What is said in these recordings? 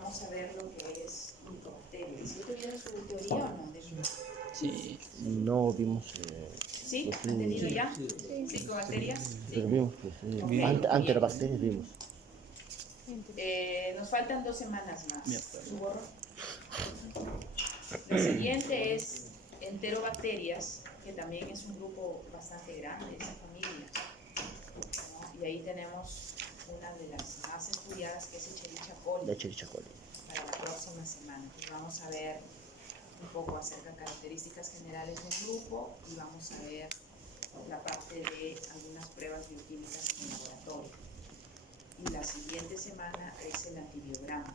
vamos a ver lo que es micobacterias. ¿Sí tuvieron su teoría o no? Sí. No vimos. ¿Sí? ¿Han tenido ya? ¿Micobacterias? Pero vimos, pues. Ok, Anterobacterias vimos. Nos faltan 2 semanas más. ¿Su borro? La siguiente es enterobacterias, que también es un grupo bastante grande, esa familia, ¿no? Y ahí tenemos una de las más estudiadas, que es Escherichia coli, para la próxima semana. Entonces vamos a ver un poco acerca de características generales del grupo y vamos a ver la parte de algunas pruebas bioquímicas en laboratorio. Y la siguiente semana es el antibiograma,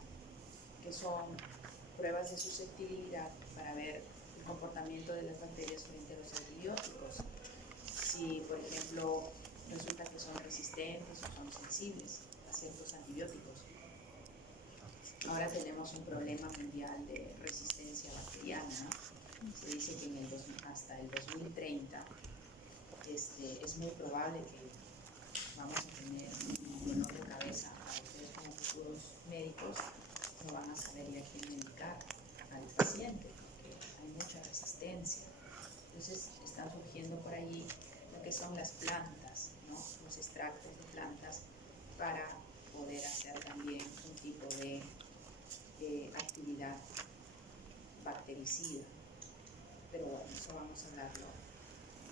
que son pruebas de susceptibilidad para ver el comportamiento de las bacterias frente a los antibióticos. Si, por ejemplo, resulta que son resistentes o son sensibles a ciertos antibióticos. Ahora tenemos un problema mundial de resistencia bacteriana. Se dice que hasta el 2030 es muy probable que vamos a tener un dolor de cabeza a ustedes como futuros médicos. No van a saber ya quién medicar al paciente porque hay mucha resistencia. Entonces están surgiendo por allí lo que son las plantas, ¿no? Los extractos de plantas para poder hacer también un tipo de actividad bactericida. Pero bueno, eso vamos a hablarlo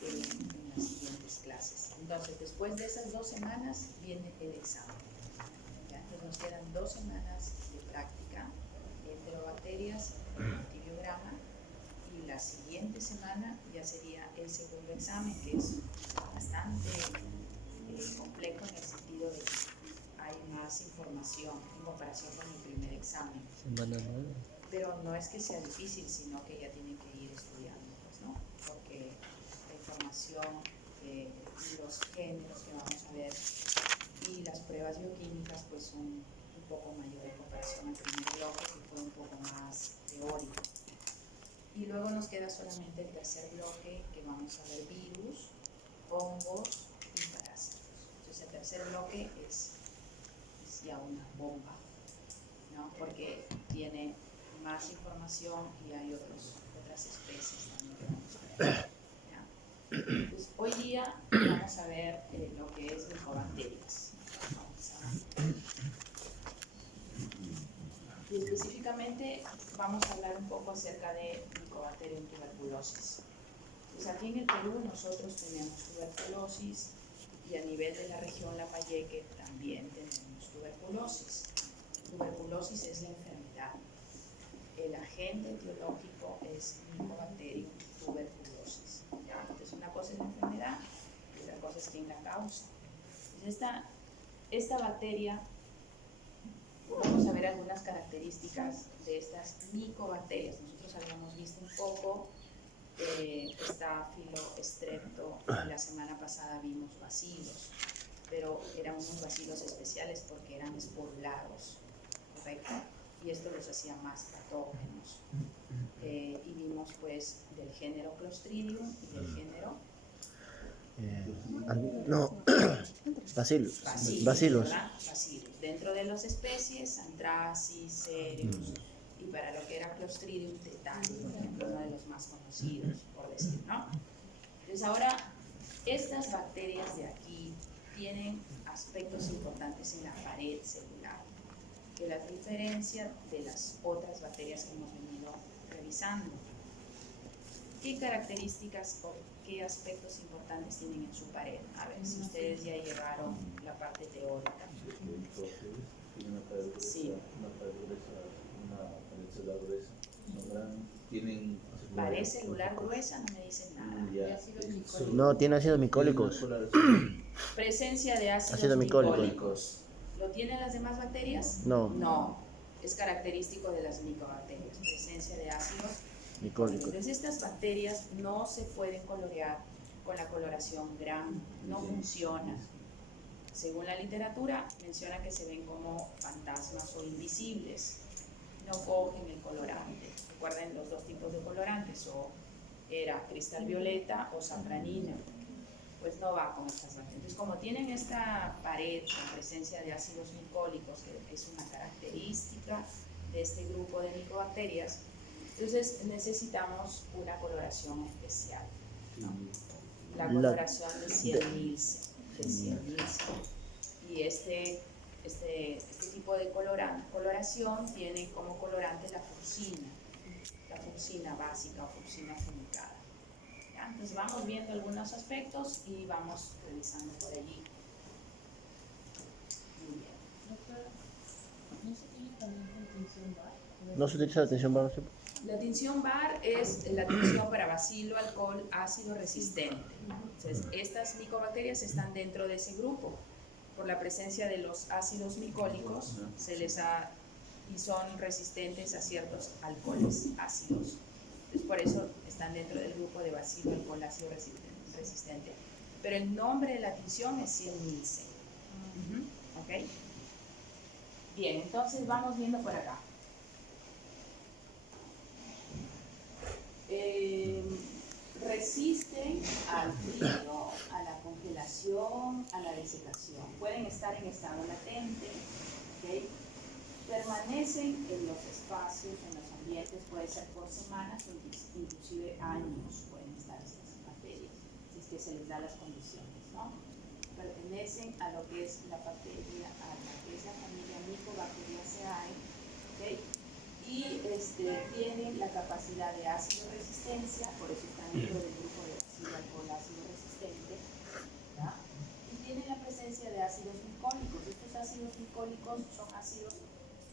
en las siguientes clases. Entonces, después de esas 2 semanas viene el examen. ¿Ya? Entonces nos quedan 2 semanas de práctica de enterobacterias, antibiograma, y la siguiente semana ya sería el segundo examen, que es bastante complejo en el sentido de que hay más información en comparación con el primer examen. Pero no es que sea difícil, sino que ya tienen que ir estudiando, pues, ¿no? Porque la información, los géneros que vamos a ver y las pruebas bioquímicas pues son un poco mayor en comparación al primer bloque, que fue un poco más teórico. Y luego nos queda solamente el tercer bloque, que vamos a ver virus, hongos y parásitos. Entonces el tercer bloque es ya una bomba, ¿no? Porque tiene más información y hay otras especies también que vamos a ver, ¿ya? Pues hoy día vamos a ver lo que es micobacterias. Y específicamente vamos a hablar un poco acerca de Mycobacterium tuberculosis. Pues aquí en el Perú nosotros tenemos tuberculosis y a nivel de la región Lambayeque también tenemos tuberculosis. Tuberculosis es la enfermedad. El agente etiológico es Mycobacterium tuberculosis. ¿Ya? Entonces una cosa es la enfermedad y otra cosa es quién la causa. Entonces esta bacteria, vamos a ver algunas características de estas micobacterias. Nosotros habíamos visto un poco Estáfilo, Strepto, y la semana pasada vimos bacilos, pero eran unos bacilos especiales porque eran esporulados, ¿correcto? Y esto los hacía más patógenos. Y vimos pues del género Clostridium y del género Bacilos. Bacilos. Dentro de las especies, Anthracis, Cereus, y para lo que era Clostridium tetani, por ejemplo, uno de los más conocidos, por decir, ¿no? Entonces ahora, estas bacterias de aquí tienen aspectos importantes en la pared celular, que las diferencia de las otras bacterias que hemos venido revisando. ¿Qué características o qué aspectos importantes tienen en su pared? A ver, si ustedes ya llevaron la parte teórica. Sí. Una pared gruesa. Tienen Pared celular gruesa, no me dicen nada. No, tiene ácidos micólicos. Presencia de ácidos Ácido micólico. micólicos. ¿Lo tienen las demás bacterias? No. No. Es característico de las micobacterias, presencia de ácidos Micólicos. Entonces estas bacterias no se pueden colorear con la coloración Gram, no funciona. Según la literatura, menciona que se ven como fantasmas o invisibles, no cogen el colorante. Recuerden los 2 tipos de colorantes, o era cristal violeta o safranina, pues no va con estas bacterias. Entonces, como tienen esta pared con presencia de ácidos micólicos, que es una característica de este grupo de micobacterias, entonces necesitamos una coloración especial, ¿no? La coloración de 100 Nielsen, y este tipo de coloración tiene como colorante la fursina básica o fursina fumicada. ¿Ya? Entonces vamos viendo algunos aspectos y vamos revisando por allí. Muy bien. Doctora, ¿no se tiene también con tinción bar? ¿No se utiliza la tensión baja? La tinción bar es la tinción para bacilo, alcohol, ácido resistente. Entonces, estas micobacterias están dentro de ese grupo. Por la presencia de los ácidos micólicos y son resistentes a ciertos alcoholes ácidos. Entonces, por eso están dentro del grupo de bacilo, alcohol, ácido resistente. Pero el nombre de la tinción es 100 Nielsen. ¿Ok? Bien, entonces vamos viendo por acá. Resisten al frío, a la congelación, a la desecación. Pueden estar en estado latente, ¿okay? Permanecen en los espacios, en los ambientes, puede ser por semanas o inclusive años pueden estar estas bacterias, si es que se les da las condiciones, ¿no? Pertenecen a lo que es la bacteria, a la que es la familia Mycobacteriaceae, ¿okay? Y tienen la capacidad de ácido resistencia, por eso están dentro del grupo de bacilo, alcohol, ácido resistente, ¿ya? Y tienen la presencia de ácidos micólicos. Estos ácidos micólicos son ácidos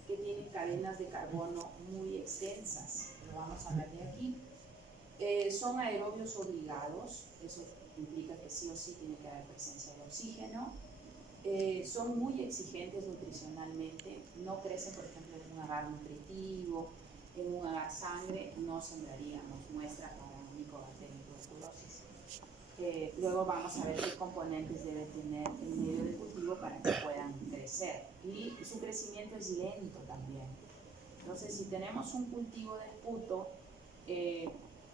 que tienen cadenas de carbono muy extensas, lo vamos a ver de aquí. Son aerobios obligados, eso implica que sí o sí tiene que haber presencia de oxígeno. Son muy exigentes nutricionalmente, no crecen, por ejemplo, en un agar nutritivo, en un agar sangre no sembraríamos muestra para Mycobacterium tuberculosis. Luego vamos a ver qué componentes debe tener el medio de cultivo para que puedan crecer. Y su crecimiento es lento también. Entonces, si tenemos un cultivo de esputo,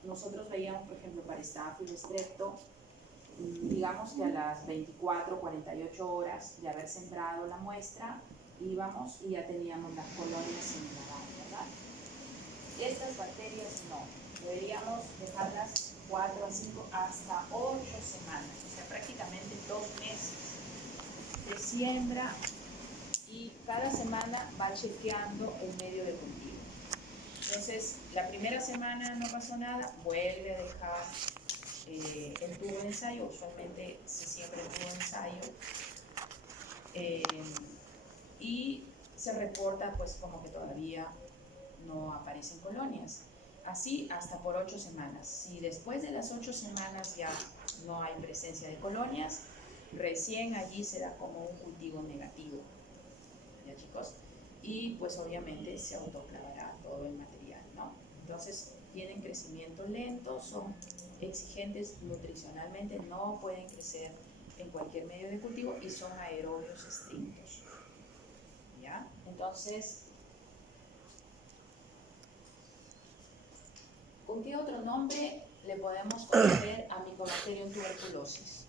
nosotros veíamos, por ejemplo, para Staphylococcus strepto, digamos que a las 24, 48 horas de haber sembrado la muestra, íbamos y ya teníamos las colonias en el agar, ¿verdad? Estas bacterias no, deberíamos dejarlas 4 a 5 hasta 8 semanas, o sea, prácticamente 2 meses de siembra, y cada semana va chequeando el medio de cultivo. Entonces, la primera semana no pasó nada, vuelve a dejar el tubo de ensayo, usualmente se siembra el tubo de ensayo, y se reporta pues como que todavía no aparecen colonias. Así hasta por 8 semanas. Si después de las 8 semanas ya no hay presencia de colonias, recién allí se da como un cultivo negativo. ¿Ya, chicos? Y pues obviamente se autoclavará todo el material, ¿no? Entonces tienen crecimiento lento, son exigentes nutricionalmente, no pueden crecer en cualquier medio de cultivo y son aerobios estrictos. ¿Ya? Entonces, ¿con qué otro nombre le podemos conocer a Mycobacterium tuberculosis?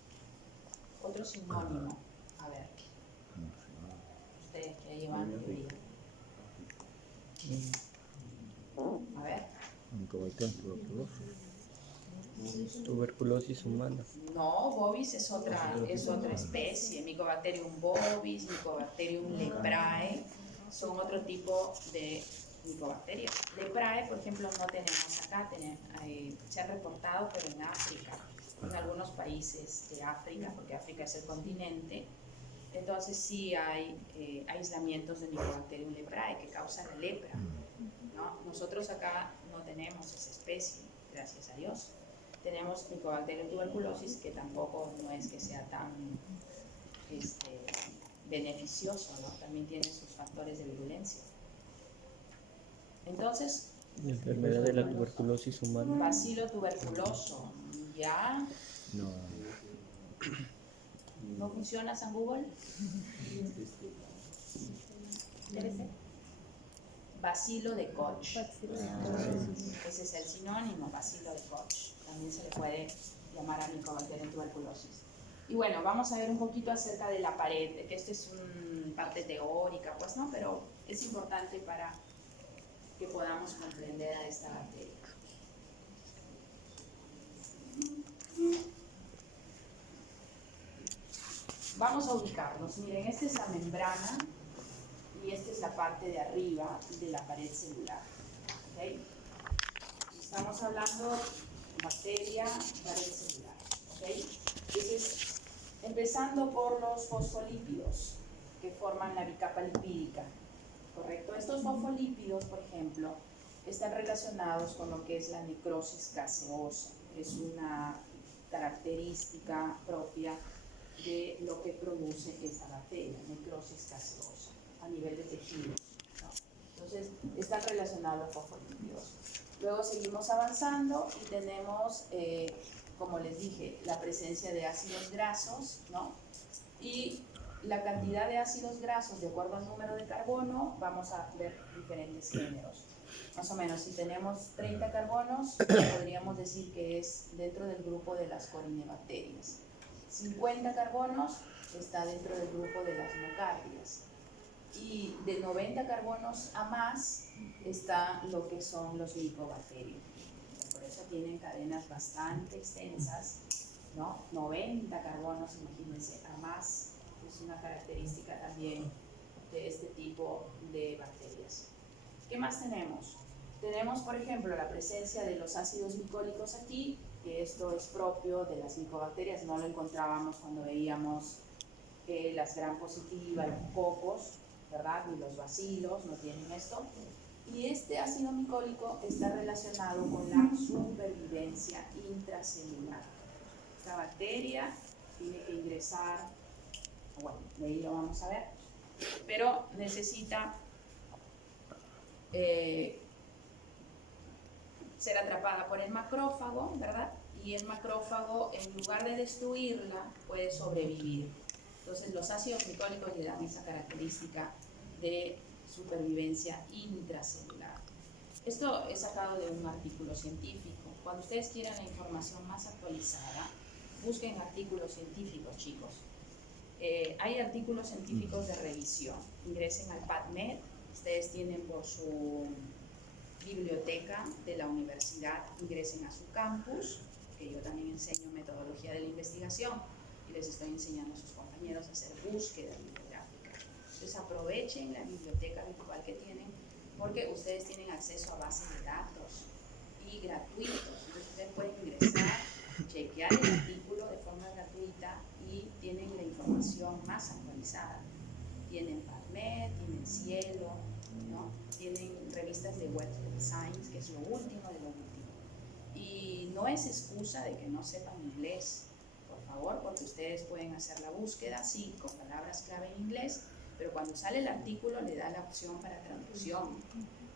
Otro sinónimo. A ver. Ustedes que llevan teoría. A ver. Mycobacterium tuberculosis. Tuberculosis humana. No, bovis es otra especie. Mycobacterium bovis, Mycobacterium leprae, son otro tipo de micobacterias. Leprae, por ejemplo, no tenemos acá, se ha reportado, pero en África, en algunos países de África, porque África es el continente. Entonces sí hay aislamientos de Mycobacterium leprae que causan la lepra, ¿no? Nosotros acá no tenemos esa especie, gracias a Dios. Tenemos Mycobacterium tuberculosis, que tampoco no es que sea tan beneficioso, ¿no? También tiene sus factores de virulencia. Entonces, La enfermedad de la tuberculosis humana. bacilo tuberculoso, ¿ya? No. ¿No funciona San Google? Bacilo de Koch. Ese es el sinónimo, bacilo de Koch. También se le puede llamar a Mycobacterium tuberculosis. Y bueno, vamos a ver un poquito acerca de la pared, que esto es una parte teórica, pues no, pero es importante para que podamos comprender a esta bacteria. Vamos a ubicarnos. Miren, esta es la membrana y esta es la parte de arriba de la pared celular. ¿Okay? Estamos hablando de bacteria, pared celular. ¿Okay? Entonces, empezando por los fosfolípidos que forman la bicapa lipídica. ¿Correcto? Estos fosfolípidos, por ejemplo, están relacionados con lo que es la necrosis gaseosa. Es una característica propia de lo que produce esta bacteria, necrosis gaseosa, a nivel de tejidos, ¿no? Entonces, están relacionados los fosfolípidos. Luego seguimos avanzando y tenemos, como les dije, la presencia de ácidos grasos, ¿no? Y la cantidad de ácidos grasos, de acuerdo al número de carbono, vamos a ver diferentes géneros. Más o menos, si tenemos 30 carbonos, podríamos decir que es dentro del grupo de las corinebacterias. 50 carbonos está dentro del grupo de las nocardias. Y de 90 carbonos a más está lo que son los micobacterios. Por eso tienen cadenas bastante extensas, ¿no? 90 carbonos, imagínense, a más. Es una característica también de este tipo de bacterias. ¿Qué más tenemos? Tenemos, por ejemplo, la presencia de los ácidos glicólicos aquí, que esto es propio de las micobacterias, no lo encontrábamos cuando veíamos las gram positivas, los cocos, ¿verdad? Ni los bacilos no tienen esto. Y este ácido micólico está relacionado con la supervivencia intracelular. Esta bacteria tiene que ingresar, bueno, de ahí lo vamos a ver, pero necesita ser atrapada por el macrófago, ¿verdad? Y el macrófago, en lugar de destruirla, puede sobrevivir. Entonces, los ácidos glicólicos le dan esa característica de supervivencia intracelular. Esto es sacado de un artículo científico. Cuando ustedes quieran la información más actualizada, busquen artículos científicos, chicos. Hay artículos científicos de revisión. Ingresen al PubMed. Ustedes tienen por su biblioteca de la universidad, ingresen a su campus, que yo también enseño metodología de la investigación y les estoy enseñando a sus compañeros a hacer búsqueda bibliográfica. Entonces aprovechen la biblioteca virtual que tienen, porque ustedes tienen acceso a bases de datos y gratuitos. Entonces ustedes pueden ingresar, chequear el artículo de forma gratuita y tienen la información más actualizada. Tienen PubMed, tienen Cielo, ¿no? Tienen revistas de Web of Science, que es lo último de lo último. Y no es excusa de que no sepan inglés, por favor, porque ustedes pueden hacer la búsqueda, sí, con palabras clave en inglés, pero cuando sale el artículo le da la opción para traducción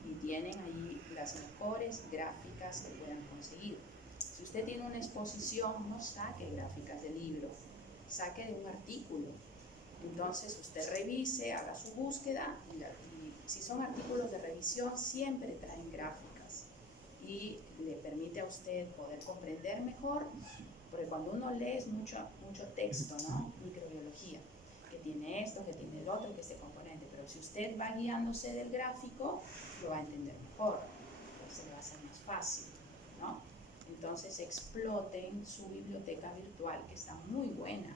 y tienen ahí las mejores gráficas que puedan conseguir. Si usted tiene una exposición, no saque gráficas de libro, saque de un artículo. Entonces usted revise, haga su búsqueda y si son artículos de revisión siempre traen gráficas y le permite a usted poder comprender mejor, porque cuando uno lee es mucho texto, ¿no? Microbiología, que tiene esto, que tiene el otro, que este componente, pero si usted va guiándose del gráfico lo va a entender mejor, se le va a hacer más fácil, ¿no? Entonces exploten su biblioteca virtual, que está muy buena.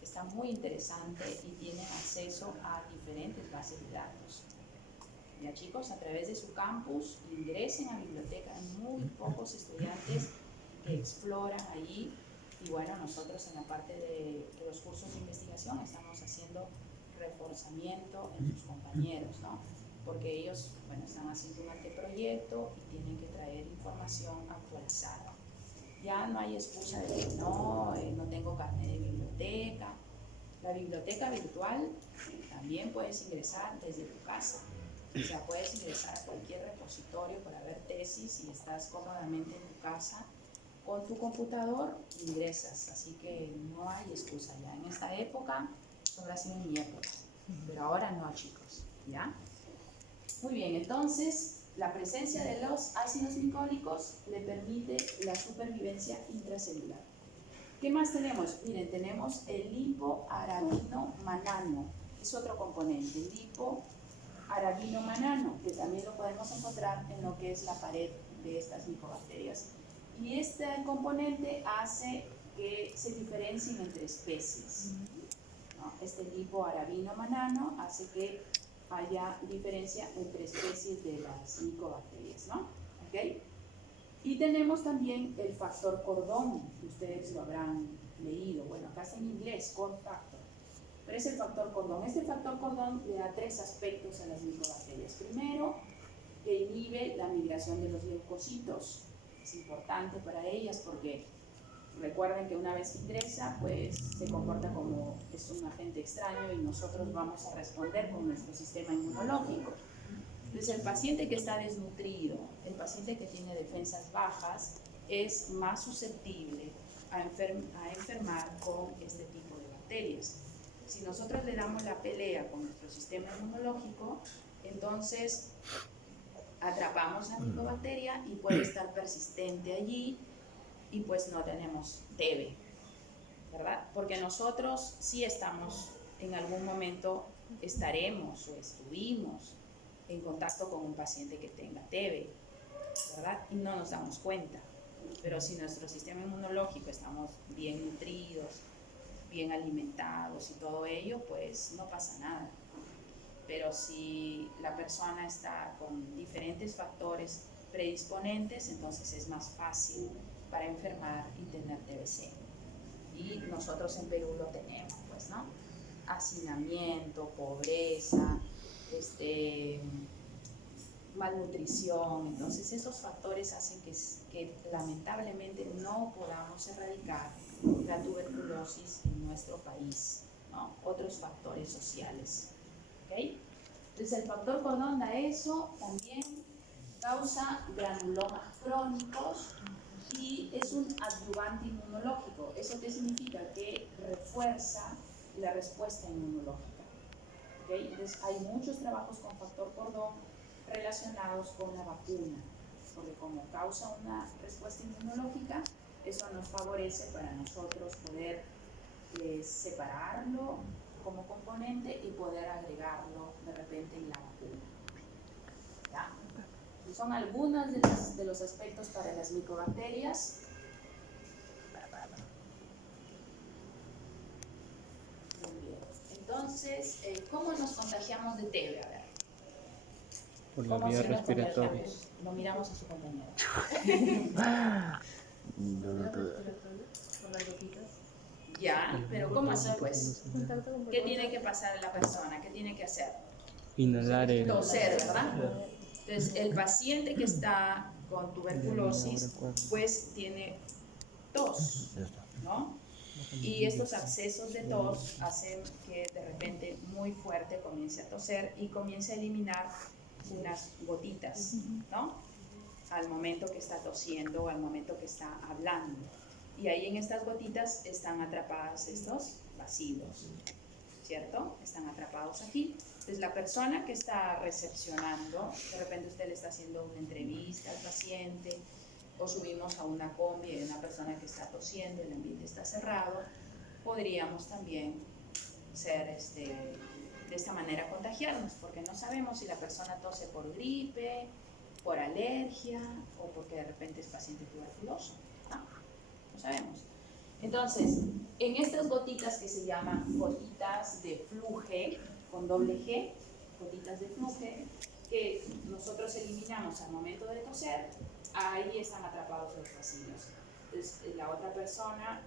Está muy interesante y tienen acceso a diferentes bases de datos. Ya chicos, a través de su campus ingresen a biblioteca. Hay muy pocos estudiantes que exploran ahí y bueno, nosotros en la parte de los cursos de investigación estamos haciendo reforzamiento en sus compañeros, ¿no? Porque ellos, bueno, están haciendo un anteproyecto y tienen que traer información actualizada. Ya no hay excusa de que no tengo carnet de biblioteca. La biblioteca virtual también puedes ingresar desde tu casa. O sea, puedes ingresar a cualquier repositorio para ver tesis y estás cómodamente en tu casa. Con tu computador ingresas, así que no hay excusa ya. En esta época, eso habrá sido en mi época, pero ahora no, chicos, ¿ya? Muy bien, entonces la presencia de los ácidos glicólicos le permite la supervivencia intracelular. ¿Qué más tenemos? Miren, tenemos el lipoarabinomanano, es otro componente, arabinomanano, que también lo podemos encontrar en lo que es la pared de estas micobacterias. Y este componente hace que se diferencien entre especies, ¿no? Este lipo arabinomanano hace que haya diferencia entre especies de las micobacterias, ¿no? ¿Okay? Y tenemos también el factor cordón, que ustedes lo habrán leído. Bueno, acá está en inglés, cord factor. Pero es el factor cordón. Este factor cordón le da 3 aspectos a las micobacterias. Primero, que inhibe la migración de los leucocitos. Es importante para ellas porque recuerden que una vez que ingresa, pues se comporta como es un agente extraño y nosotros vamos a responder con nuestro sistema inmunológico. Entonces, el paciente que está desnutrido, el paciente que tiene defensas bajas, es más susceptible a enfermar con este tipo de bacterias. Si nosotros le damos la pelea con nuestro sistema inmunológico, entonces atrapamos la micobacteria y puede estar persistente allí y pues no tenemos TB, ¿verdad? Porque nosotros sí estamos, en algún momento estaremos o estuvimos en contacto con un paciente que tenga TB, ¿verdad? Y no nos damos cuenta. Pero si nuestro sistema inmunológico estamos bien nutridos, bien alimentados y todo ello, pues no pasa nada. Pero si la persona está con diferentes factores predisponentes, entonces es más fácil para enfermar y tener TBC. Y nosotros en Perú lo tenemos, pues, ¿no? Hacinamiento, pobreza, malnutrición. Entonces esos factores hacen que lamentablemente no podamos erradicar la tuberculosis en nuestro país, ¿no? Otros factores sociales. ¿Okay? Entonces el factor cordón da eso, también causa granulomas crónicos y es un adyuvante inmunológico. ¿Eso qué significa? Que refuerza la respuesta inmunológica. ¿Okay? Entonces hay muchos trabajos con factor cordón relacionados con la vacuna, porque como causa una respuesta inmunológica, eso nos favorece para nosotros poder separarlo como componente y poder agregarlo de repente en la vacuna. ¿Ya? Son algunos de los aspectos para las micobacterias. Muy bien. Entonces, ¿cómo nos contagiamos de TB? A ver. Por la ¿Cómo vía se nos respiratoria. contagiamos? Lo miramos a su compañero. Por las gotitas. Ya, pero ¿cómo hacer pues? Contacto con ¿Qué tiene que pasar a la persona? ¿Qué tiene que hacer? Inhalar el... Toser, ¿verdad? Entonces, el paciente que está con tuberculosis, pues tiene tos, Ya está. ¿no? Y estos accesos de tos hacen que de repente muy fuerte comience a toser y comience a eliminar unas gotitas, ¿no? Al momento que está tosiendo o al momento que está hablando. Y ahí en estas gotitas están atrapados estos bacilos, ¿cierto? Están atrapados aquí. Entonces la persona que está recepcionando, de repente usted le está haciendo una entrevista al paciente o subimos a una combi y hay una persona que está tosiendo, el ambiente está cerrado, podríamos también ser de esta manera contagiarnos, porque no sabemos si la persona tose por gripe, por alergia o porque de repente es paciente tuberculoso. No sabemos. Entonces, en estas gotitas que se llaman gotitas de Fluge, con doble G, gotitas de Fluge, que nosotros eliminamos al momento de toser, ahí están atrapados los bacilos. Entonces, la otra persona,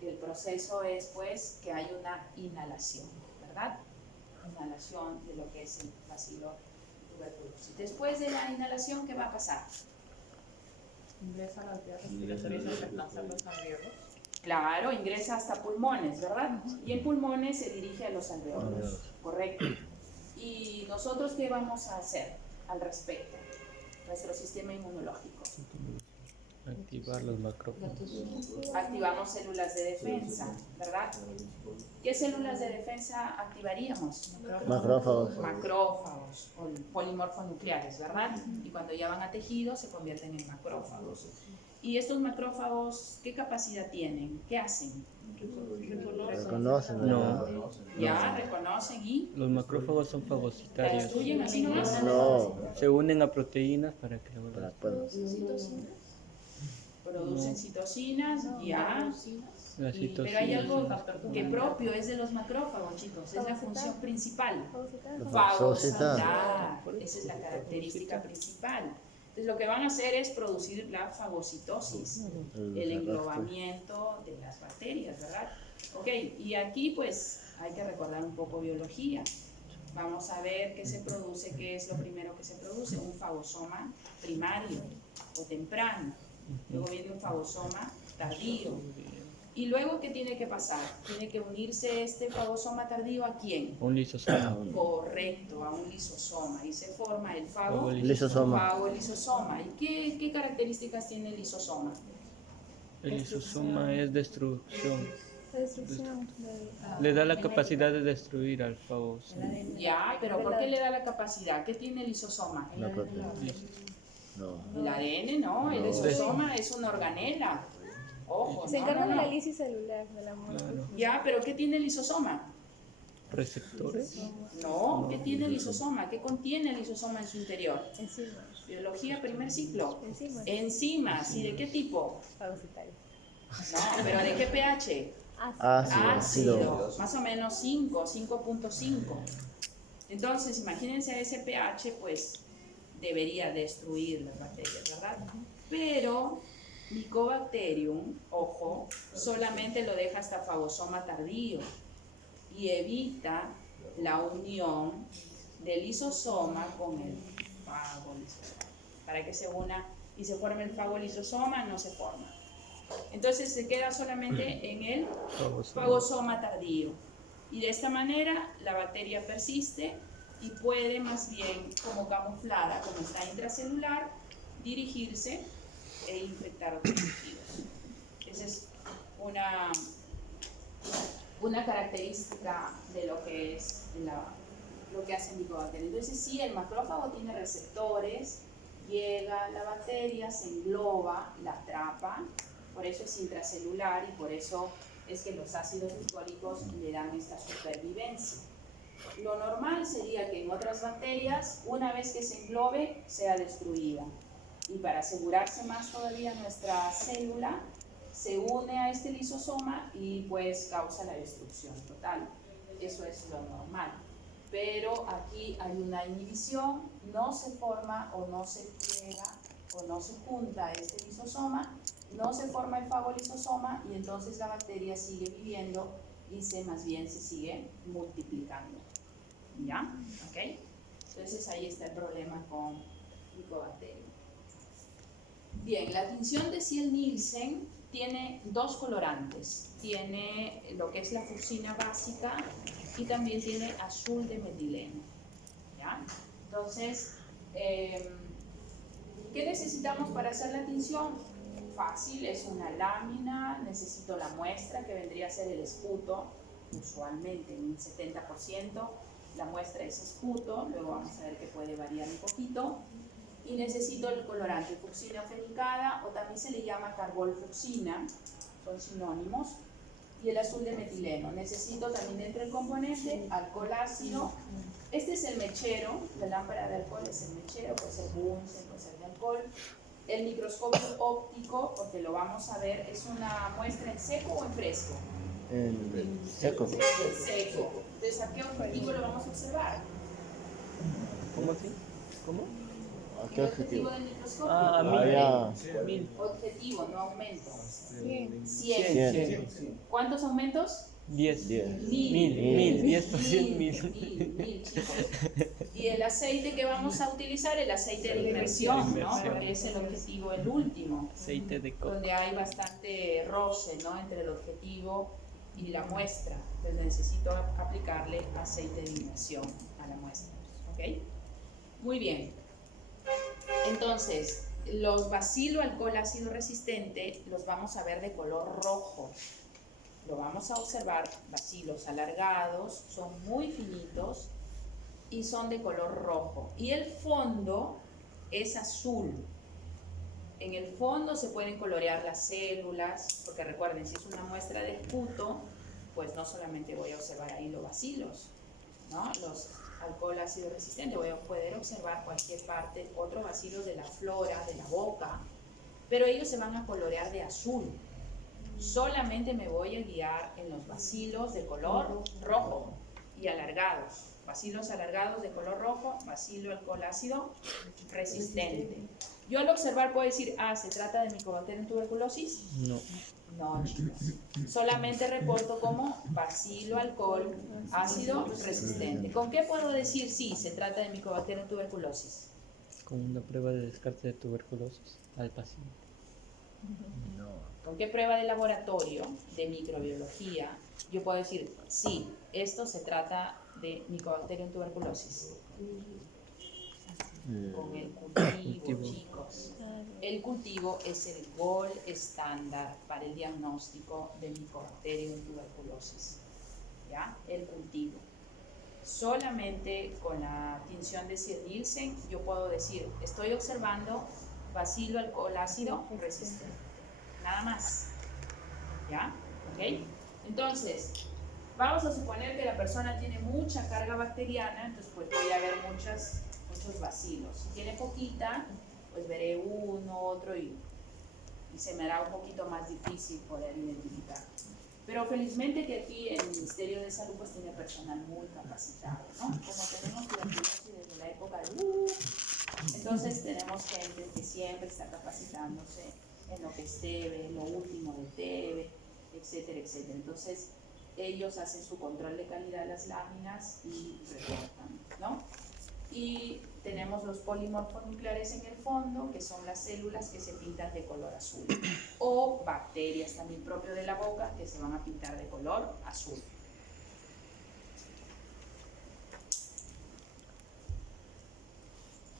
el proceso es pues que hay una inhalación, ¿verdad? Inhalación de lo que es el bacilo tuberculosis. Después de la inhalación, ¿qué va a pasar? Ingresa a las vías respiratorias y alcanza los alveolos. Claro, ingresa hasta pulmones, ¿verdad? Y en pulmones se dirige a los alveolos, correcto. ¿Y nosotros qué vamos a hacer al respecto? Nuestro sistema inmunológico. Activar los macrófagos. Activamos células de defensa, ¿verdad? ¿Qué células de defensa activaríamos? Macrófagos. Macrófagos, polimorfonucleares, ¿verdad? Y cuando ya van a tejido se convierten en macrófagos. ¿Y estos macrófagos qué capacidad tienen? ¿Qué hacen? Reconocen. No. Ya reconocen y Los macrófagos son la fagocitarios. destruyen así nomás. No, Se unen a proteínas para que luego para las... cuando. Producen citocinas, ya. La Pero hay algo citosina. que propio es de los macrófagos, chicos, es la función principal. Fagocitar. Fagocitar, esa es la característica principal. Entonces lo que van a hacer es producir la fagocitosis, el englobamiento de las bacterias, ¿verdad? Ok, y aquí pues hay que recordar un poco biología. Vamos a ver qué se produce, qué es lo primero que se produce, un fagosoma primario o temprano. Luego viene un fagosoma tardío. ¿Y luego qué tiene que pasar? Tiene que unirse este fagosoma tardío ¿a quién? Un lisosoma. Correcto, a un lisosoma. Y se forma el Lisosoma. fagolisosoma. ¿Y qué características tiene el lisosoma? El lisosoma es destrucción. La destrucción Le da la capacidad de destruir al fagosoma. Ya, pero ¿por qué le da la capacidad? ¿Qué tiene el lisosoma? La proteína. No. El ADN, no. El lisosoma es una organela. Ojo, Se no, encarga no, de no. la lisis celular, de la muerte. Claro. Ya, pero ¿qué tiene el lisosoma? Receptores. No, ¿qué tiene el lisosoma? ¿Qué contiene el lisosoma en su interior? Enzimas. Biología, primer ciclo. Enzimas. Enzimas, ¿y de qué tipo? Fagocitarias. No, pero ¿de qué pH? Ácido. Más o menos 5.5. Entonces, imagínense a ese pH, pues debería destruir las bacterias, ¿verdad? Pero Mycobacterium, ojo, solamente lo deja hasta fagosoma tardío y evita la unión del lisosoma con el fagolisosoma. Para que se una y se forme el fagolisosoma, no se forma. Entonces se queda solamente en el fagosoma tardío. Y de esta manera la bacteria persiste y puede más bien, como camuflada, como está intracelular, dirigirse e infectar otros tejidos. Esa es una característica de lo que es lo que hace el Mycobacterium. Entonces sí, el macrófago tiene receptores, llega la bacteria, se engloba, la atrapa, por eso es intracelular y por eso es que los ácidos glicólicos le dan esta supervivencia. Lo normal sería que en otras bacterias, una vez que se englobe, sea destruida. Y para asegurarse más todavía, nuestra célula se une a este lisosoma y pues causa la destrucción total. Eso es lo normal. Pero aquí hay una inhibición, no se forma o no se pliega o no se junta este lisosoma, no se forma el fagolisosoma y entonces la bacteria sigue viviendo y más bien se sigue multiplicando. ¿Ya? ¿Ok? Entonces ahí está el problema con Mycobacterium. Bien, la tinción de Ziel-Nielsen tiene dos colorantes. Tiene lo que es la fucsina básica y también tiene azul de metileno. ¿Ya? Entonces, ¿qué necesitamos para hacer la tinción? Fácil, es una lámina, necesito la muestra que vendría a ser el esputo, usualmente en un 70%. La muestra es esputo, luego vamos a ver que puede variar un poquito. Y necesito el colorante fucsina fenicada o también se le llama carbol-fucsina, son sinónimos, y el azul de metileno. Necesito también dentro del componente alcohol ácido. Este es el mechero, la lámpara de alcohol es el mechero, puede ser Bunsen, puede ser de alcohol. El microscopio óptico, porque lo vamos a ver, es una muestra en seco o en fresco. En seco. En seco. Entonces, ¿a qué objetivo lo vamos a observar? ¿Cómo así? ¿Cómo? ¿A ¿Qué qué objetivo objetivo? del microscopio? Ya. Objetivo, no aumento. 100. 100. ¿Cuántos aumentos? 10. 1000. 10%, 1000, chicos. Y el aceite que vamos a utilizar, el aceite de inmersión, ¿no? Porque es el objetivo, el último, Aceite de coco. donde hay bastante roce, ¿no? Entre el objetivo y la muestra. Entonces necesito aplicarle aceite de inmersión a la muestra. ¿Ok? Muy bien. Entonces, los bacilo alcohol ácido resistente los vamos a ver de color rojo. Lo vamos a observar, bacilos alargados, son muy finitos y son de color rojo. Y el fondo es azul. En el fondo se pueden colorear las células, porque recuerden, si es una muestra de esputo, pues no solamente voy a observar ahí los bacilos, ¿no? Los alcohol ácido resistente, voy a poder observar cualquier parte, otros bacilos de la flora, de la boca, pero ellos se van a colorear de azul. Solamente me voy a guiar en los bacilos de color rojo y alargados. Bacilos alargados de color rojo, bacilo alcohol ácido resistente. Yo al observar puedo decir, ¿se trata de Mycobacterium tuberculosis? No. No, chicos. Solamente reporto como bacilo alcohol ácido resistente. ¿Con qué puedo decir sí, se trata de Mycobacterium tuberculosis? Con una prueba de descarte de tuberculosis al paciente. No. ¿Con qué prueba de laboratorio de microbiología yo puedo decir sí, esto se trata de Mycobacterium tuberculosis? Con el cultivo, chicos. El cultivo es el gold estándar para el diagnóstico de Mycobacterium tuberculosis. ¿Ya? El cultivo. Solamente con la tinción de Zier-Nielsen yo puedo decir, estoy observando bacilo alcohol ácido resistente. Nada más. ¿Ya? ¿Ok? Entonces, vamos a suponer que la persona tiene mucha carga bacteriana, entonces pues voy a ver muchos bacilos. Si tiene poquita, pues veré uno, otro y se me hará un poquito más difícil poder identificar. Pero felizmente que aquí el Ministerio de Salud pues tiene personal muy capacitado, ¿no? Como tenemos tuberculosis desde la época de entonces tenemos gente que siempre está capacitándose en lo que es TB, lo último de TB, etcétera, etcétera. Entonces ellos hacen su control de calidad de las láminas y reportan, ¿no? Y tenemos los polimorfonucleares en el fondo, que son las células que se pintan de color azul, o bacterias también propio de la boca que se van a pintar de color azul.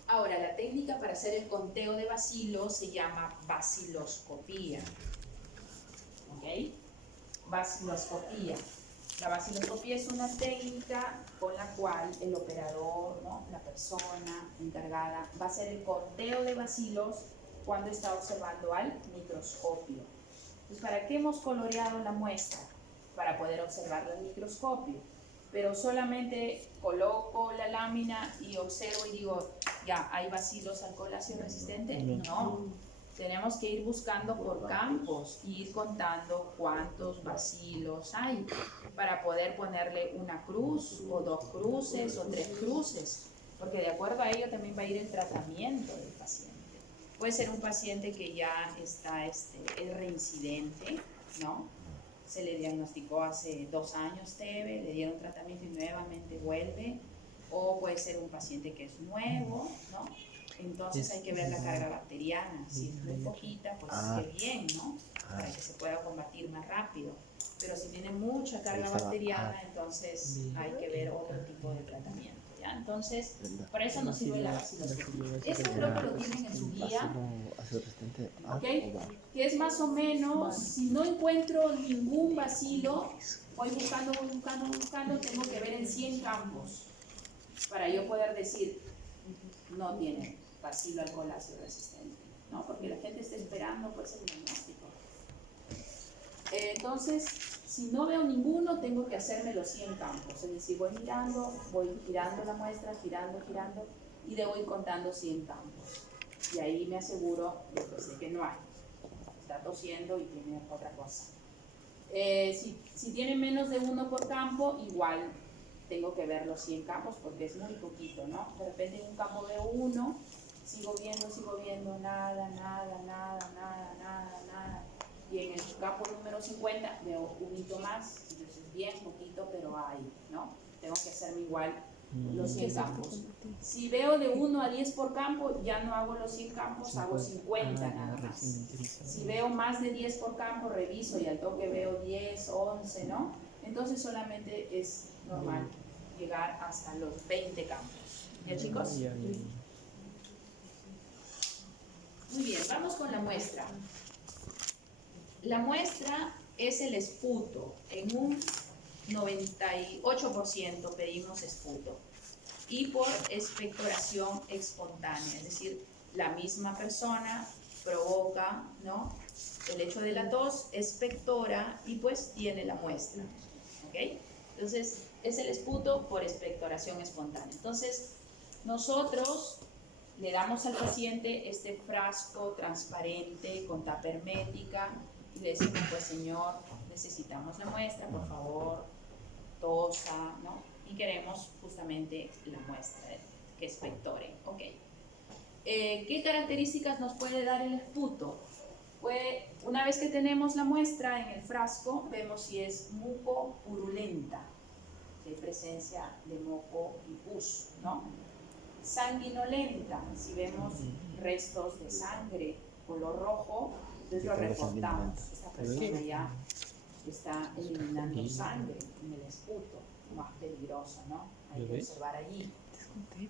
Ahora, la técnica para hacer el conteo de bacilos se llama baciloscopía. ¿Ok? Baciloscopía. La baciloscopía es una técnica con la cual el operador, ¿no?, la persona encargada, va a hacer el conteo de bacilos cuando está observando al microscopio. Entonces, ¿para qué hemos coloreado la muestra? Para poder observarla al microscopio. Pero solamente coloco la lámina y observo y digo, ya, ¿hay bacilos alcohol ácido resistente? No. Tenemos que ir buscando por campos y ir contando cuántos bacilos hay para poder ponerle una cruz o 2 cruces o 3 cruces, porque de acuerdo a ello también va a ir el tratamiento del paciente. Puede ser un paciente que ya está es reincidente, ¿no? Se le diagnosticó hace 2 años TB, le dieron tratamiento y nuevamente vuelve, o puede ser un paciente que es nuevo, ¿no? Entonces hay que ver la carga bacteriana. Si es muy poquita, pues qué bien, ¿no? Para que se pueda combatir más rápido. Pero si tiene mucha carga bacteriana, entonces hay que ver otro tipo de tratamiento, ¿ya? Entonces, por eso nos sirve la baciloscopía. Eso creo que lo tienen en su guía, ¿ok? Que es más o menos, si no encuentro ningún bacilo, voy buscando, tengo que ver en 100 campos para yo poder decir, no tiene bacilo alcohol ácido resistente, ¿no? Porque la gente está esperando pues el diagnóstico. Entonces, si no veo ninguno, tengo que hacerme los 100 campos, es decir, voy girando la muestra, girando, y debo ir contando 100 campos. Y ahí me aseguro de que sé que no hay. Está tosiendo y tiene otra cosa. Si tiene menos de uno por campo, igual tengo que ver los 100 campos porque es muy poquito, ¿no? De repente en un campo veo uno, sigo viendo, nada. Y en el campo número 50 veo un hito más, entonces bien poquito, pero hay, ¿no? Tengo que hacerme igual los 100 campos. Si veo de 1 a 10 por campo, ya no hago los 100 campos, hago 50 nada más. Si veo más de 10 por campo, reviso y al toque veo 10, 11, ¿no? Entonces solamente es normal llegar hasta los 20 campos. ¿Ya, chicos? Muy bien, vamos con la muestra. La muestra es el esputo. En un 98% pedimos esputo. Y por expectoración espontánea, es decir, la misma persona provoca, ¿no?, el hecho de la tos, expectora y pues tiene la muestra. ¿Ok? Entonces, es el esputo por expectoración espontánea. Entonces, nosotros le damos al paciente este frasco transparente con tapa hermética y le decimos, pues señor, necesitamos la muestra, por favor, tosa, ¿no? Y queremos justamente la muestra que expectore. ¿Ok? ¿Qué características nos puede dar el esputo? Pues una vez que tenemos la muestra en el frasco, vemos si es muco-purulenta, si hay presencia de moco y pus, ¿no? Sanguinolenta, si vemos restos de sangre color rojo, entonces lo reportamos. Esta persona ya está eliminando sangre en el esputo, más peligroso, ¿no? Hay que observar allí.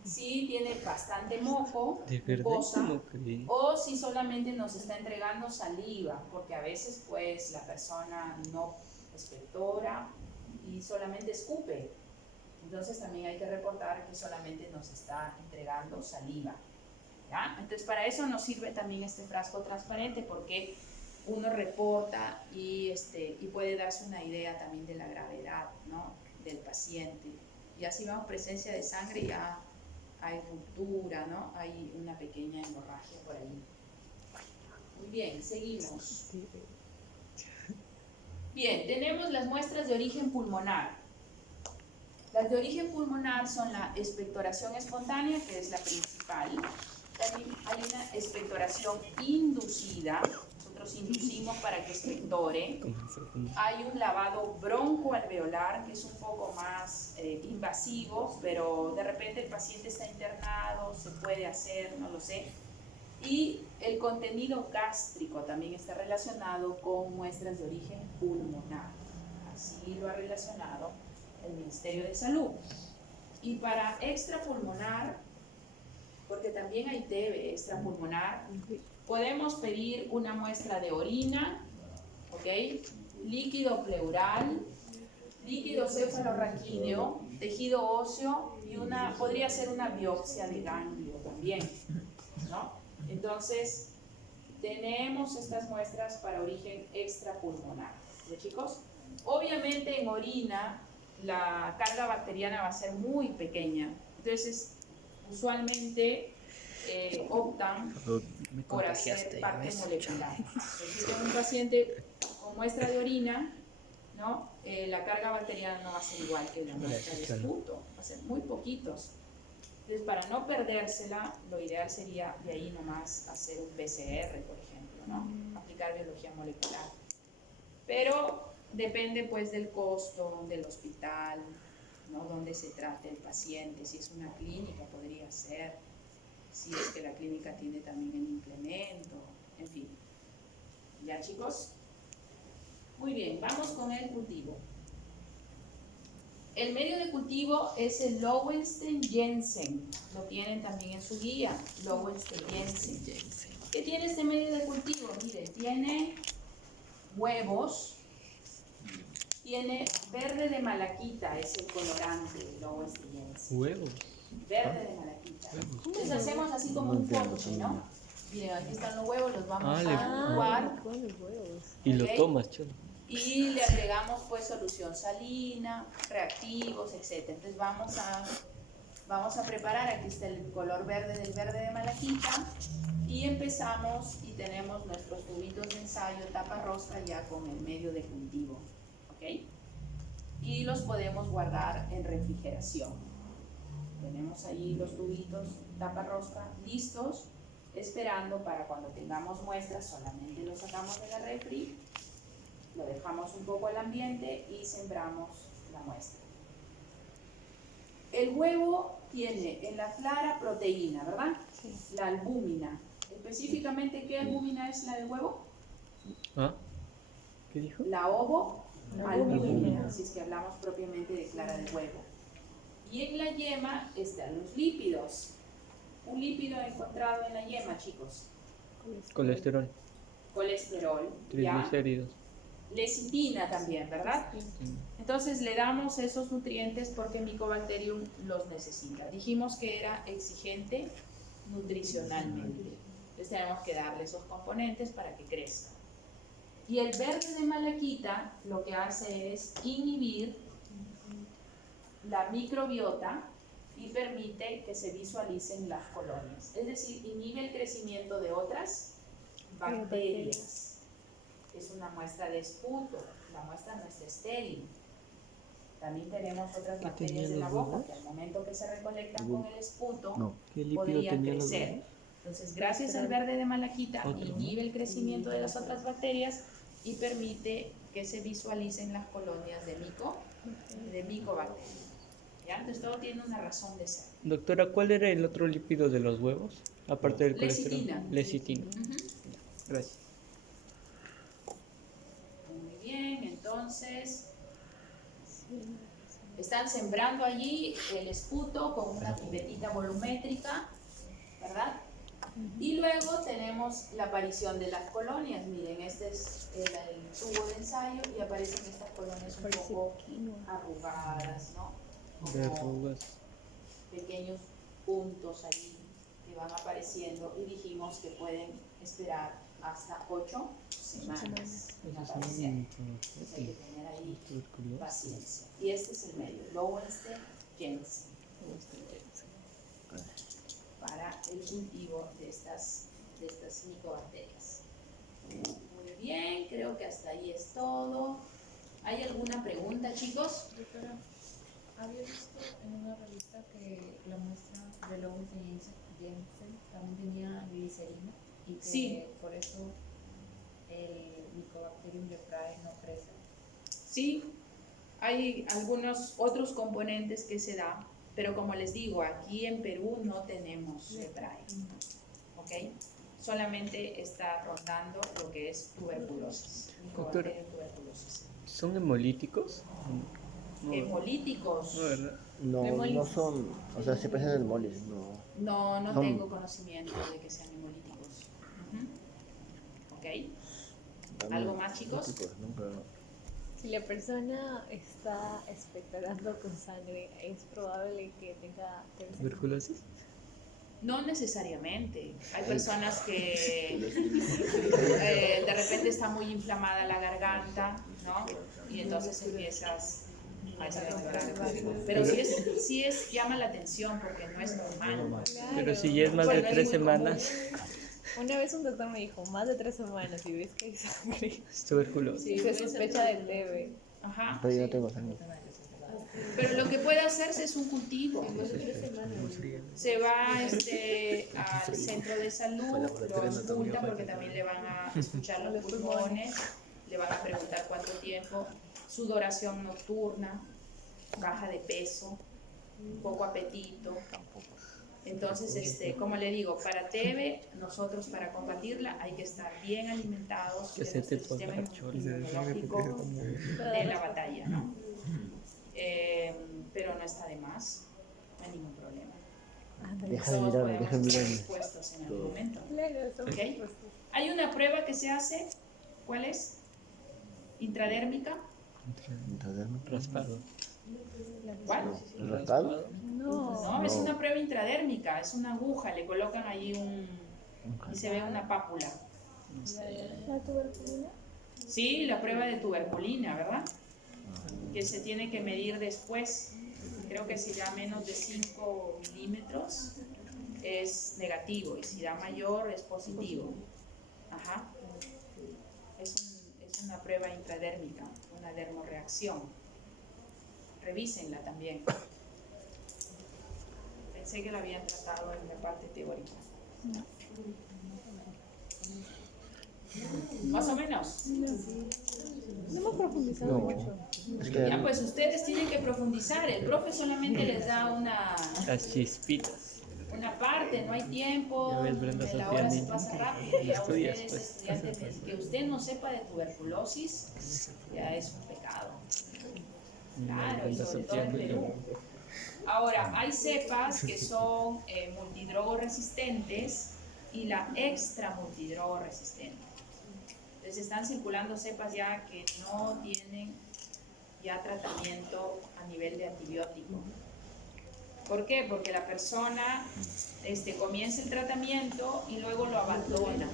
Si tiene bastante moco, De verdad mucosa, no creí. o si solamente nos está entregando saliva, porque a veces pues la persona no expectora y solamente escupe. Entonces también hay que reportar que solamente nos está entregando saliva. ¿Ya? Entonces para eso nos sirve también este frasco transparente, porque uno reporta y puede darse una idea también de la gravedad, ¿no?, del paciente. Ya si vemos presencia de sangre, ya hay ruptura, ¿no? Hay una pequeña hemorragia por ahí. Muy bien, seguimos. Bien, tenemos las muestras de origen pulmonar. Las de origen pulmonar son la expectoración espontánea, que es la principal. También hay una expectoración inducida. Nosotros inducimos para que expectore. Hay un lavado broncoalveolar, que es un poco más invasivo, pero de repente el paciente está internado, se puede hacer, no lo sé. Y el contenido gástrico también está relacionado con muestras de origen pulmonar. Así lo ha relacionado el Ministerio de Salud. Y para extrapulmonar, porque también hay TB extrapulmonar, podemos pedir una muestra de orina, ¿ok?, líquido pleural, líquido cefalorraquídeo, tejido óseo y podría ser una biopsia de ganglio también, ¿no? Entonces, tenemos estas muestras para origen extrapulmonar. ¿Ya, chicos? Obviamente en orina la carga bacteriana va a ser muy pequeña, entonces usualmente optan por hacer parte molecular. Si tengo un paciente con muestra de orina, ¿no?, la carga bacteriana no va a ser igual que la muestra de esputo, va a ser muy poquitos. Entonces, para no perdérsela, lo ideal sería de ahí nomás hacer un PCR, por ejemplo, ¿no?, aplicar biología molecular. Pero depende pues del costo del hospital, ¿no?, donde se trate el paciente. Si es una clínica, podría ser. Si es que la clínica tiene también el implemento, en fin. ¿Ya, chicos? Muy bien, vamos con el cultivo. El medio de cultivo es el Lowenstein-Jensen. Lo tienen también en su guía, Lowenstein-Jensen. ¿Qué tiene este medio de cultivo? Mire, tiene huevos, tiene verde de malaquita, es el colorante de Lowenstein-Jensen. Huevos. Verde de malaquita. Entonces hacemos así como un ponche, ¿no? Miren, aquí están los huevos, los vamos a licuar. Y lo ¿ok? tomas, cholo. Y le agregamos pues solución salina, reactivos, etc. Entonces vamos a preparar, aquí está el color verde del verde de malaquita, y empezamos y tenemos nuestros tubitos de ensayo tapa rosca ya con el medio de cultivo, ¿ok? Y los podemos guardar en refrigeración. Tenemos ahí los tubitos tapa rosca listos, esperando para cuando tengamos muestras, solamente los sacamos de la refri, lo dejamos un poco al ambiente y sembramos la muestra. El huevo tiene en la clara proteína, ¿verdad? Sí. La albúmina. Específicamente, ¿qué albúmina es la del huevo? ¿Ah? ¿Qué dijo? La ovoalbúmina, si es que hablamos propiamente de clara de huevo. Y en la yema están los lípidos. Un lípido encontrado en la yema, chicos. Colesterol, Colesterol, ¿ya? triglicéridos. Lecitina también, ¿verdad? Entonces le damos esos nutrientes porque Mycobacterium los necesita. Dijimos que era exigente nutricionalmente. Entonces tenemos que darle esos componentes para que crezca. Y el verde de malaquita lo que hace es inhibir la microbiota y permite que se visualicen las colonias. Es decir, inhibe el crecimiento de otras bacterias. Es una muestra de esputo, la muestra no está estéril. También tenemos otras bacterias en la boca que al momento que se recolectan con el esputo ¿Qué lípido podrían tenía los crecer. huevos? Entonces, gracias al verde de malaquita, Otro, ¿no? inhibe el crecimiento de las otras bacterias y permite que se visualicen las colonias de micobacterias. ¿Ya? Entonces, todo tiene una razón de ser. Doctora, ¿cuál era el otro lípido de los huevos? Aparte del Lecitina. colesterol. Lecitina. Ujú. Gracias. Muy bien, entonces están sembrando allí el esputo con una pipetita volumétrica, ¿verdad? Y luego tenemos la aparición de las colonias. Miren, este es el tubo de ensayo y aparecen estas colonias un poco arrugadas, ¿no? De Como arrugas. pequeños puntos allí que van apareciendo y dijimos que pueden esperar hasta 8 semanas en Esos aparecer. son Entonces hay que tener ahí tuberculosis. paciencia. Y este es el medio, Lowenstein Jensen, para el cultivo de estas micobacterias. Muy bien, creo que hasta ahí es todo. ¿Hay alguna pregunta, chicos? Doctora, había visto en una revista que la muestra de Lowenstein Jensen también tenía glicerina y que Sí. por eso el Mycobacterium leprae no crece. Sí, hay algunos otros componentes que se da, pero como les digo, aquí en Perú no tenemos leprae, ¿ok? Solamente está rondando lo que es tuberculosis, Mycobacterium tuberculosis. ¿Son hemolíticos? No, Hemolíticos, no, ¿verdad? No son, o sea, se parecen hemólisis, no. no Son- tengo conocimiento de que sean hemolíticos. Ujú. ¿Ok? ¿Algo más, chicos? Hemolíticos, nunca. Si la persona está expectorando con sangre, es probable que tenga TBC. ¿Tuberculosis? No necesariamente. Hay personas que de repente está muy inflamada la garganta, ¿no? Y entonces empiezas a expectorar. Pero sí es llama la atención porque no es normal. Pero si ya es más de Bueno, es 3 muy semanas, Una vez un doctor me dijo, más de 3 semanas y ves que hay sangre. es tuberculosis. Sí, Se sospecha de TB. Ajá. Pero yo no tengo sangre. Pero lo que puede hacerse es un cultivo. Se va al centro de salud, lo ausculta porque también le van a escuchar los pulmones, le van a preguntar cuánto tiempo, sudoración nocturna, baja de peso, poco apetito. Entonces, como le digo, para TB, nosotros para combatirla hay que estar bien alimentados, Que que se te nuestro sistema ponga chorro. inmunológico de la batalla, ¿no? Pero no está de más, no hay ningún problema. Deja de Todos mirarme, podemos deja de estar mirarme. expuestos en algún momento. Claro, estamos Ok. expuestos. Hay una prueba que se hace, ¿cuál es? Intradérmica. Raspado. ¿Cuál? ¿El raspado? No. No, es una prueba intradérmica, es una aguja, le colocan allí y se ve una pápula. ¿La tuberculina? Sí, la prueba de tuberculina, ¿verdad? Que se tiene que medir después. Creo que si da menos de 5 milímetros es negativo y si da mayor es positivo. Ajá. Es una prueba intradérmica, una dermorreacción. Revísenla también. Pensé que la habían tratado en la parte teórica. Más o menos. No hemos profundizado No. mucho. Es que Ya, pues ustedes tienen que profundizar. El profe solamente les da Las chispitas. una parte, no hay tiempo, Ya ves, Brenda la Sofía, hora se niña, pasa rápido. Ya estudias, ustedes, pues. estudiantes, que usted no sepa de tuberculosis, ya es un pecado. Claro, y Brenda sobre todo Sofía, en Perú. Ahora, hay cepas que son multidrogo resistentes y la extra multidrogo resistente. Entonces están circulando cepas ya que no tienen ya tratamiento a nivel de antibiótico. ¿Por qué? Porque la persona comienza el tratamiento y luego lo abandona.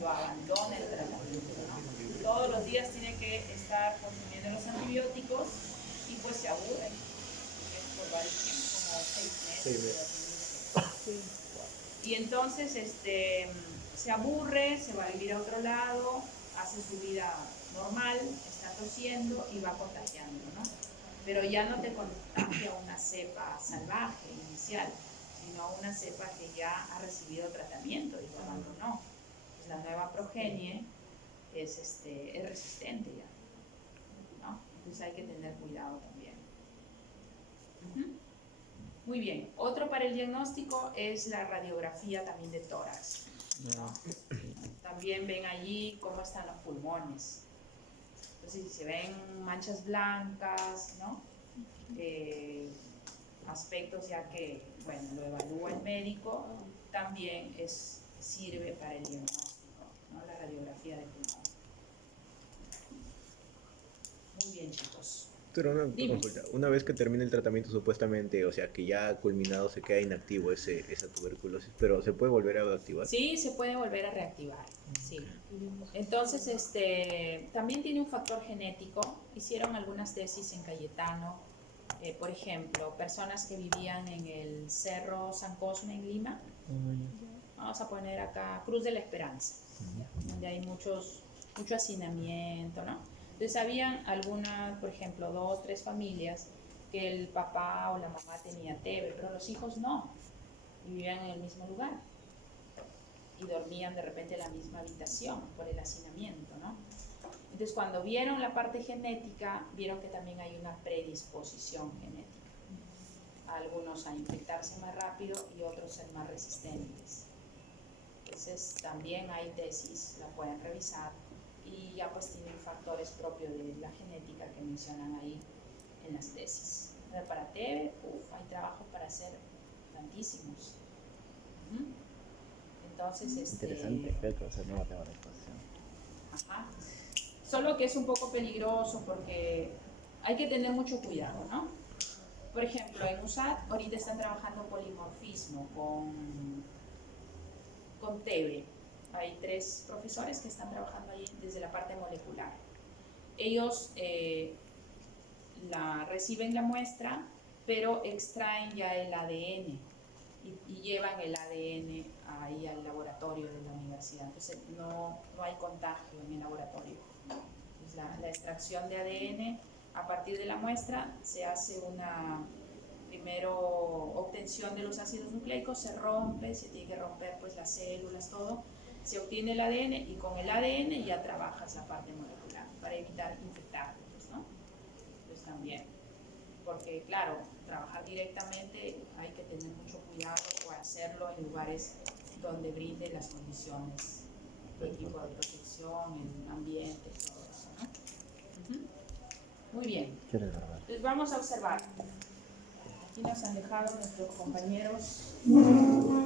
Lo abandona el tratamiento, ¿no? Todos los días tiene que estar consumiendo los antibióticos y pues se aburre. Es por varios tiempos, como 6 meses. Y entonces se aburre, se va a vivir a otro lado, hace su vida normal, está tosiendo y va contagiando, ¿no? Pero ya no te contagia una cepa salvaje inicial, sino una cepa que ya ha recibido tratamiento y lo abandonó. Pues la nueva progenie es resistente ya, ¿no? Entonces hay que tener cuidado también. Muy bien, otro para el diagnóstico es la radiografía también de tórax, ¿no? También ven allí cómo están los pulmones. Entonces, si se ven manchas blancas, ¿no? Aspectos ya que, bueno, lo evalúa el médico, también sirve para el diagnóstico, ¿no? La radiografía de pulmón. Muy bien, chicos. Pero una Dime. consulta, una vez que termine el tratamiento supuestamente, o sea que ya ha culminado, se queda inactivo esa tuberculosis, pero ¿se puede volver a activar? Sí, se puede volver a reactivar, sí. Entonces, también tiene un factor genético. Hicieron algunas tesis en Cayetano, por ejemplo, personas que vivían en el Cerro San Cosme en Lima. Vamos a poner acá Cruz de la Esperanza, donde hay mucho hacinamiento, ¿no? Entonces, habían algunas, por ejemplo, 2 o 3 familias que el papá o la mamá tenía TB, pero los hijos no, y vivían en el mismo lugar. Y dormían de repente en la misma habitación por el hacinamiento, ¿no? Entonces, cuando vieron la parte genética, vieron que también hay una predisposición genética. Algunos a infectarse más rápido y otros ser más resistentes. Entonces, también hay tesis, la pueden revisar, y ya pues tienen factores propios de la genética que mencionan ahí en las tesis. Pero para TB, hay trabajo para hacer tantísimos. Entonces, Interesante, creo que va a ser nueva tema de exposición. Ajá. Solo que es un poco peligroso porque hay que tener mucho cuidado, ¿no? Por ejemplo, en USAT ahorita están trabajando polimorfismo con TB. Hay 3 profesores que están trabajando ahí desde la parte molecular. Ellos reciben la muestra, pero extraen ya el ADN y llevan el ADN ahí al laboratorio de la universidad. Entonces no hay contagio en el laboratorio. Entonces, la extracción de ADN a partir de la muestra se hace primero obtención de los ácidos nucleicos, se tiene que romper pues las células, todo, se obtiene el ADN y con el ADN ya trabajas la parte molecular para evitar infectarlos, ¿no? Pues también, porque claro, trabajar directamente hay que tener mucho cuidado o hacerlo en lugares donde brinden las condiciones de equipo de protección, en ambiente, todo eso, ¿no? Muy bien. Entonces vamos a observar. Aquí nos han dejado nuestros compañeros